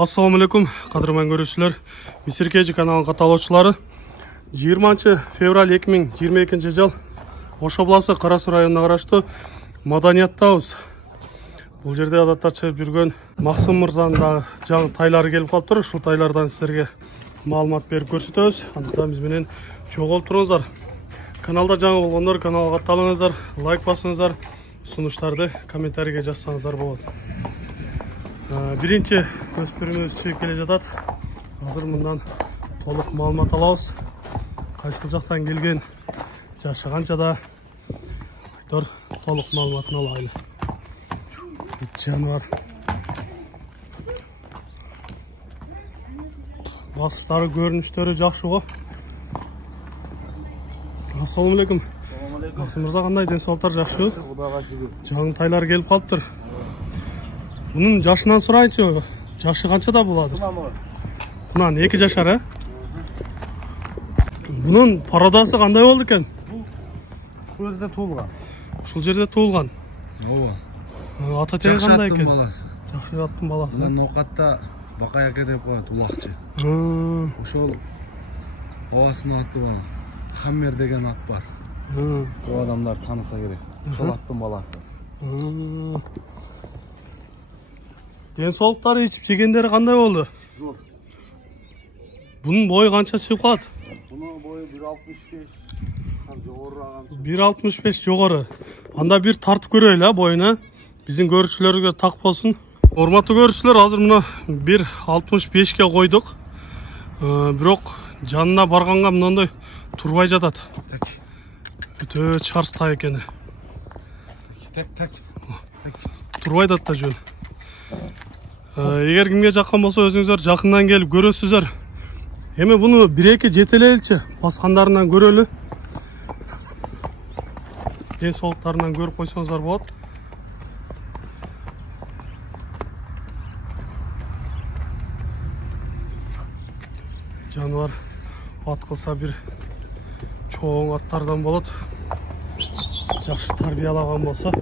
Assalamu alaikum, qadırman görüşçüler. Misirkeci kanalın kataloqçылары. 20 fevral 2022 жыл Ош обласы Қарасу районына қарашты Маданиаттабыз. Бұл жерде адатта чыгып жүрген Мақсым мырзаның жаңы тайлары келіп қалып тұр. Ушул тайлардан сіздерге маалымат беріп көрсөтөбүз. Андыктан биз менен чогулуп туруңуздар. Каналда жаңы болгондор каналга катталыңыздар, лайк басыңыздар, сунуштарды комментарийге жазсаңыздар болот. Биринчи көспүрүмүз чыгып келе жатат. Азыр мындан толук маалымат алабыз. Кайсыл жактан келген, жашы канчада, айтор толук маалыматын алайлы. Жаныбар. Басыштары, көрүнүштөрү жакшы го. Ассаламу алейкум. Мақсым мырза, кандай денсаулыктар жакшыбы? Кудайга шүгүр. Жаңы тайлар келип калыптыр. Bunun yaşından sorayınçı, yaşı kançada bu hazır? Kunan 2 yaşar ha? Bunun paradası kanday oldu eken? Şu yerde tuğulgan. Şul yerde tuğulgan. Ova. Ata tegi kanday eken? Balası. Жақсы аттың баласы. Ulan Nokat'ta Bakay Aka деп koyat, ulakçı. Ошол babasının atı var. Hammer деген at var. O adamlar tanısa gerek. Ошол attın balası. Денсаулықтары içip жегендері қандай болды? Зор. Bunun boyu қанша шығып қалады? Bunun boyu 1.65. 1.65 жоғары. Анда bir тартып көрөйлі бойына. Bizim görüşçülerге tak болсын. Hormatlı görüşçüler, hazır mına 1.65'ke koyduk. Бирок жанына барганга мындай турбай жатат. Өтө чарстай экени. Так. Турбай жатат да жөн. Эгер кимге жаккан болсо өзүңүздөр жакындан келип көрөсүздөр. Эми буну 1-2 жетелеличи, баскандарынан көрөлү. Денсаулыктарынан көрүп койсоңуздар болот. Жаныбар ат кылса бир чоң аттардан болот. Жакшы тарбиялаган болсо,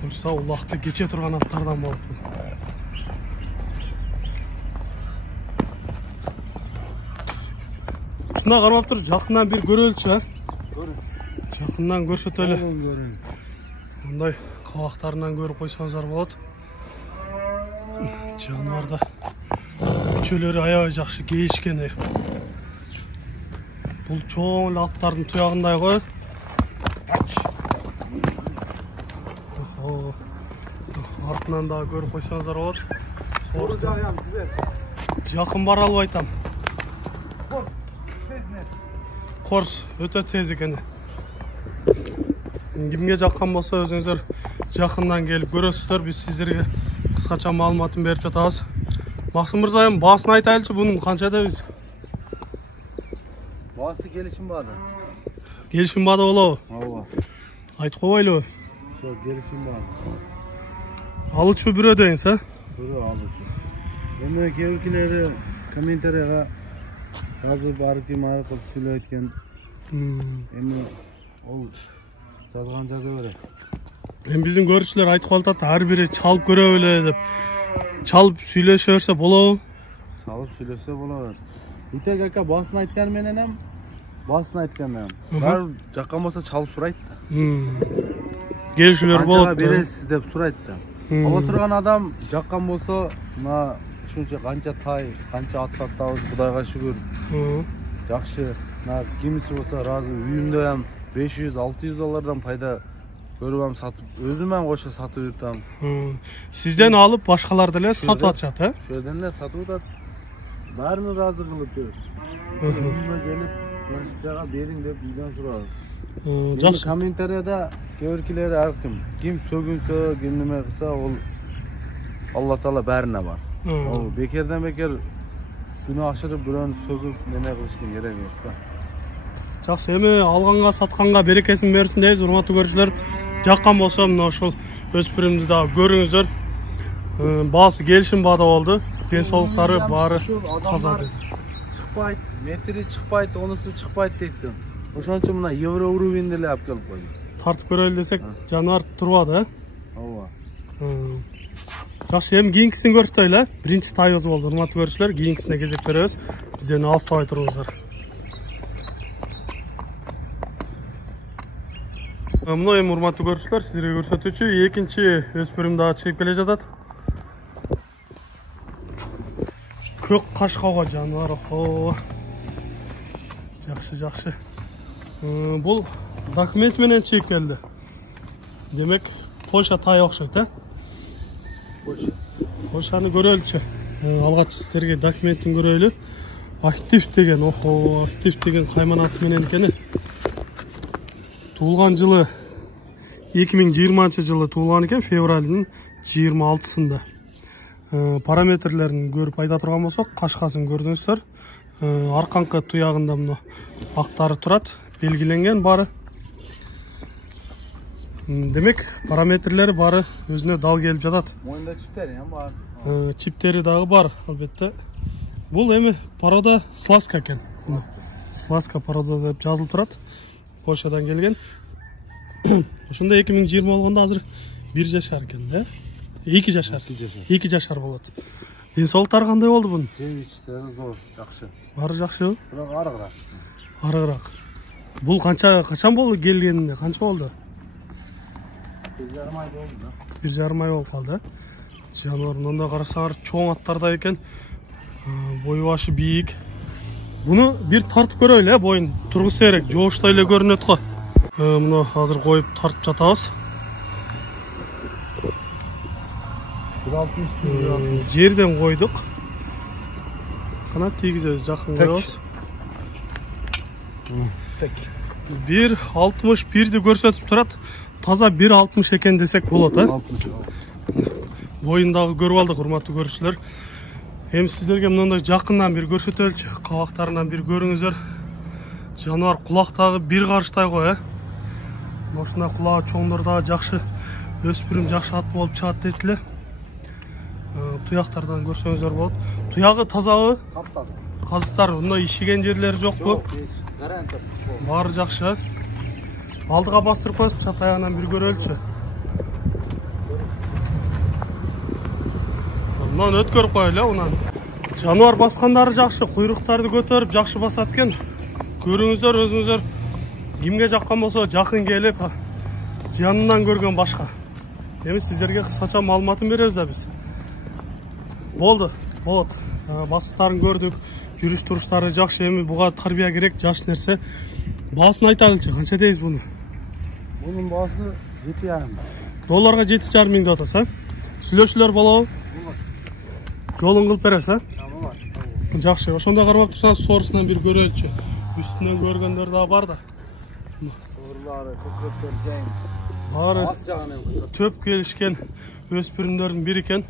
буюрса улакты кече турган аттардан болот. Шуна кармап тур, жакындан бир көрөлчү, а? Жакындан көрсөтөлү. Мындай кабактарынан көрүп койсоңуздар болот. Жаныбарда үчөлөрү аябай жакшы кейишкен. Бул чоң эле аттардын туягындай го. Артынан да көрүп койсоңуздар болот. Жакын бара албай атам. Корс өтө тез экен. Кимге жаккан болсо өзүңүздөр жакындан келип көрөсүздөр. Биз сиздерге кыскача маалыматын берип жатабыз. Мақсым мырза, басын айтайлычы, bunun канчада биз? Bası gelişim bağda. Келишим бада болобу? Ооба. Айтып койбойлубу? Çok gelişim bağda. Алычу бирөө дейинсиз, а? Biri alıcı. Endi kevkileri kommentariyga жазып аркым аркылуу сүйлөп өткөн. Эми ол жазган жаза берет. Эми биздин көрүүчүлөр айтып калат, ар бири чалып көрө беле деп. Çalıp süйлөшө берсе болобу? Çalıp süйлөсө болот. Итек ака басын айткан менен hem басын айткан менен. Бар жаккан болсо чалып сурайт да. Келишүүлөр болот. Канчага бересиз деп сурайт да. Ала турган адам жаккан болсо, мына ушунча канча тай, канча ат саттабыз, Кудайга шүгүр. Жакшы. Мына кимиси болсо разы, үйүмдө hem 500-600 доллардан пайда көрүп сатып, өзүмөн кошо сатып жүртам. Сизден алып башкаларды эле сатып атышат, а? Шөдөн эле сатып атат. Баарын разы кылып берет. Өзүмө келип, жага бериң деп үйдөн сурабыз. Жакшы. Комментарияда көркилери ар ким сөгүнсө, ким неме кылса, ол Алла Таала баарына бар. Ол бекерден бекер күнөө ашырып бирөөнү сөгүп неме кылыштын кереги жок да. Жакшы, эми алганга сатканга берекесин берсин дейбиз, урматтуу көрүүчүлөр. Жаккан болсо, мына ошол өспүрүмдү да көрүңүздөр. Баасы келишим бада болду. Денсаулыктары баары таза дейт. Чыкпайт, метри чыкпайт, онусу чыкпайт дейт. Ошон үчүн мына евро уровеньде эле алып келип койдум. Тартып көрөлү десек, жаныбар турбады, э? Ооба. Жақсы, эми кийинкисин көрсөтөлү. Биринчи тайыбыз болду, урматтуу көрүүчүлөр. Кийинкисине кезек беребиз. Бизден алыстабай туруңуздар. Мына эми урматтуу көрүүчүлөр, сиздерге көрсөтүүчү экинчи өспүрүм дагы чыгып келе жатат. Көк кашкага жаныбар. Жакшы. Бул документ менен чыгып келди. Демек, Польша тай окшойт, Польшаны көрөлүчү. Алгач сиздерге документин көрөлү. Актив деген, актив деген кайман аты менен экени. Туулган жылы 2020 жылы туулган экен, февралдын 26-сында. Параметрлерин көрүп айта турган болсок, кашкасын көрдүңүздөр. Арканкы туягында мына актары турат, белгиленген бары. Демек, параметрлери бары өзүнө дал келип жатат. Моюнда чиптери бар. Чиптери дагы бар, албетте. Бул эми порода сласка экен. Сласка порода деп жазылып турат. Польшадан келген. Ошондо 2020 болгондо азыр 1 жашар экен, да? 2 жашар. 2 жашар болот. Денсаулыктары кандай болду бунун? Жемичтери зор, жакшы. Бары жакшыбы? Бирок арыгыраак. Арыгыраак. Бул качан болду келгенине? Канча болду? 1,5 ай болду да. 1,5 ай болуп калды. Жаныбар мында карасаңар чоң аттарда экен. Бою башы бийик. Буну бир тартып көрөлү, боюн тургузса керек, жооштой эле көрүнөт го. Мына азыр коюп тартып жатабыз. 1,60 жерден койдук. Канат тийгизебиз, жакын коебуз. 1,61ди көрсөтүп турат. Таза 1,60 экен десек болот, Боюндагы көрүп алдык, урматтуу көрүүчүлөр. Эми сиздерге мындай жакындан бир көрсөтөлчү. Кабактарынан бир көрүңүздөр. Жаныбар кулактагы бир карыштай го, Ошондой кулагы чоңдор дагы жакшы өспүрүм, жакшы ат болуп чыгат дейт эле. Туяктардан көрсөңүздөр болот. Туягы тазабы? Таптаза. Казыктар мындай ишиген жерлери жокпу? Баары жакшы. Алдыга бастырып коесуз, чат аягынан бир көрөлүчү. Мындан өткөрүп коелу, унан. Жаныбар баскандары жакшы, куйруктарды көтөрүп жакшы басат экен. Көрүңүздөр, өзүңүздөр кимге жаккан болсо жакын келип, жанынан көргөн башка. Эми сиздерге кыскача маалыматын беребиз да биз. Болду, болот. Басыктарын көрдүк, жүрүш туруштары жакшы. Эми буга тарбия керек, жаш нерсе. Баасын айталычы, канча дейбиз буну? Bunun baası 7,5. Долларга 7,5 миң деп атасыз, Сүйлөшүүлөр болобу? Жолун кылып бересиз, Жакшы. Ошондо кармап турсаңыз, соорусунан бир көрөлүчү. Үстүнөн көргөндөр дагы бар да. Soruları, köprüktör, jayın. Баары Ас жагынан төп келишкен өспүрүмдөрдүн бири экен.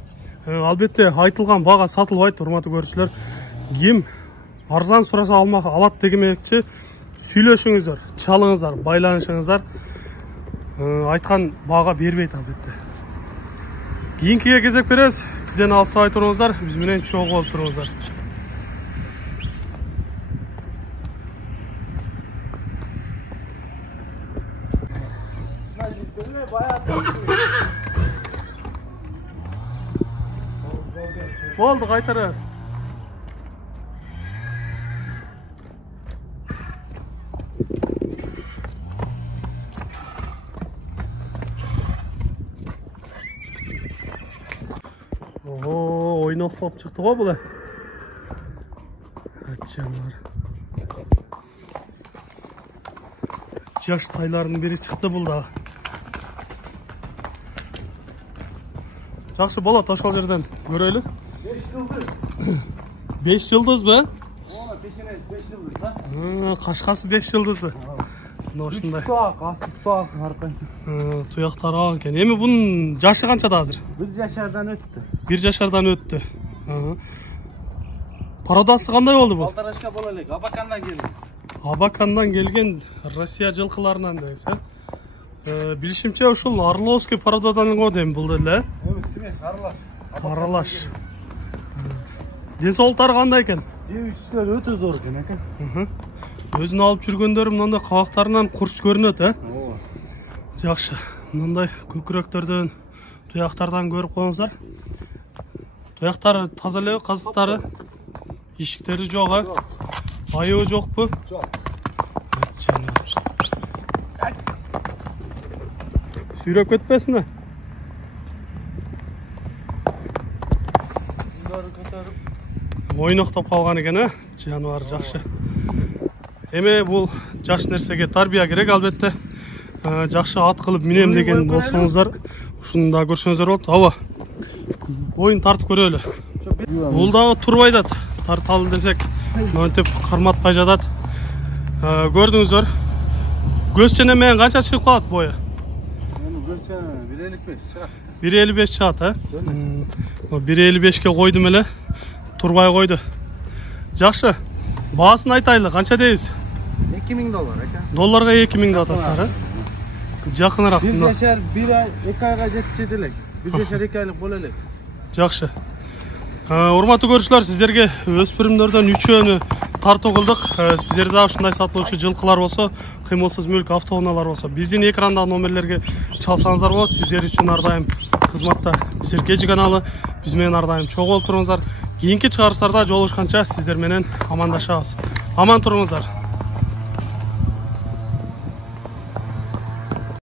Албетте айтылган бага сатылбайт, урматтуу көрүүчүлөр. Ким арзан сураса алат дегенчи сүйлөшүңүздөр, чалыңыздар, байланышыңыздар. Айткан бага бербейт албетте. Кийинкиге кезек беребиз. Бизден алыстабай туруңуздар, биз менен чогуу болуп туруңуздар. Болду, кайтарып. Ойнок болуп чыкты го бул. Ачамар. Жаш тайлардын бири чыкты бул да. Жакшы болот, ошол жерден көрөлү. 5 yıldız. 5 yıldız mı? Ona peşine 5 yıldız ha. Кашкасы 5 yıldızı. Ушундай. Туак, аркан. Туяктары ак экен. Эми бунун жашы канчада азыр? 1 жашардан өттү. 1 жашардан өттү. Пародасы кандай болду бул? Алтарашка боло элек, Абакандан келген. Абакандан келген Россия жылкыларынан дегенсиз. Билишимче ушул Орловский пародадан го дейм бул деле. Эми симес аралаш. Аралаш. Денсаулыктары кандай экен? Жемишчилер өтө зор экен. Өзүн алып жүргөндөр мындай кабактарынан курч көрүнөт, Жакшы. Мындай көкүрөктөрдөн, туяктардан көрүп коюңуздар. Тояқтары таза эле, казыктары. Ишиктери жок, а? Айыбы жокпу? Жок. Сүйрөп кетпесин, а? Bunları kotarıp Ойноктоп калган экен, а? Жаныбар жакшы. Эми бул жаш нерсеге тарбия керек албетте. Жакшы ат кылып минем деген болсоңуздар, ушуну да көрсөңүздөр болот. Ооба. Боюн тартып көрөлү. Бул дагы турбай атат. Тарталы десек, мынтип карматпай жатат. Көрдүңүздөр. Көз чене менен канча чыгып калат бою? Onu görsene 1.55 çıkart. 1.55 чыгат, а? 1.55ке койдум эле. Турбай койду. Жакшы. Баасын айтайлы, канча дейбиз? $2.000 ekan. Долларга 2.000 деп атасыздар, а? Жакыныраак. 1 yaşar 1 ay 2 ayga жетчү элек. 1 yaşar 2 aylık боло элек. Жакшы. Урматтуу көрүүчүлөр, сиздерге өспүрүмдөрдөн 3-өөнү тартуу кылдык. Сиздерде да ушундай сатылуучу жылкылар болсо, кыймылсыз мүлк автоунаалар болсо, биздин экрандагы номерлерге чалсаңыздар болот. Сиздер үчүн ар дайым кызматта Бисеркечи каналы. Биз менен ар дайым чогуу болуп туруңуздар. Кийинки чыгарыштарда жолугушканча сиздер менен амандашабыз. Аман туруңуздар.